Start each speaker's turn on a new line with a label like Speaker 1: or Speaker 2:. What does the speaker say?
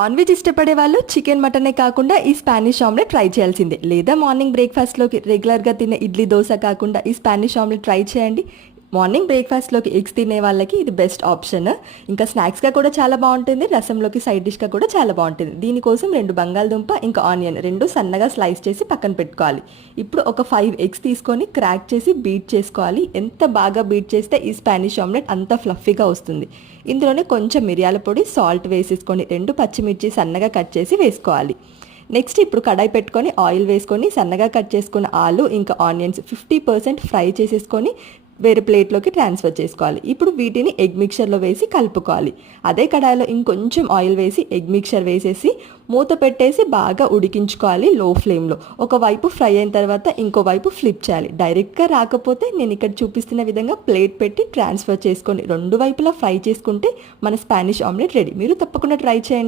Speaker 1: Non veg ఇష్టపడే వాళ్ళు chicken మటనే కాకుండా ఈ స్పానిష్ ఆమ్లెట్ ట్రై చేయాల్సిందే. లేదా మార్నింగ్ బ్రేక్ఫాస్ట్లోకి రెగ్యులర్గా తినే ఇడ్లీ దోశ కాకుండా ఈ స్పానిష్ ఆమ్లెట్ ట్రై చేయండి. మార్నింగ్ బ్రేక్ఫాస్ట్లోకి ఎగ్స్ తినే వాళ్ళకి ఇది బెస్ట్ ఆప్షన్. ఇంకా స్నాక్స్గా కూడా చాలా బాగుంటుంది రసంలోకి సైడ్ డిష్గా కూడా చాలా బాగుంటుంది. దీనికోసం రెండు బంగాళదుంప ఇంకా ఆనియన్ రెండు సన్నగా స్లైస్ చేసి పక్కన పెట్టుకోవాలి. ఇప్పుడు ఒక ఫైవ్ ఎగ్స్ తీసుకొని క్రాక్ చేసి బీట్ చేసుకోవాలి. ఎంత బాగా బీట్ చేస్తే ఈ స్పానిష్ ఆమ్లెట్ అంత ఫ్లఫీగా వస్తుంది. ఇందులోనే కొంచెం మిరియాల పొడి సాల్ట్ వేసేసుకొని రెండు పచ్చిమిర్చి సన్నగా కట్ చేసి వేసుకోవాలి. నెక్స్ట్ ఇప్పుడు కడాయి పెట్టుకొని ఆయిల్ వేసుకొని సన్నగా కట్ చేసుకున్న ఆలు ఇంకా ఆనియన్స్ ఫిఫ్టీ పర్సెంట్ ఫ్రై చేసేసుకొని వేరే ప్లేట్లోకి ట్రాన్స్ఫర్ చేసుకోవాలి. ఇప్పుడు వీటిని ఎగ్ మిక్చర్లో వేసి కలుపుకోవాలి. అదే కడాయిలో ఇంకొంచెం ఆయిల్ వేసి ఎగ్ మిక్చర్ వేసేసి మూత పెట్టేసి బాగా ఉడికించుకోవాలి లో ఫ్లేమ్లో. ఒకవైపు ఫ్రై అయిన తర్వాత ఇంకో వైపు ఫ్లిప్ చేయాలి. డైరెక్ట్గా రాకపోతే నేను ఇక్కడ చూపిస్తున్న విధంగా ప్లేట్ పెట్టి ట్రాన్స్ఫర్ చేసుకొని రెండు వైపులా ఫ్రై చేసుకుంటే మన స్పానిష్ ఆమ్లెట్ రెడీ. మీరు తప్పకుండా ట్రై చేయండి.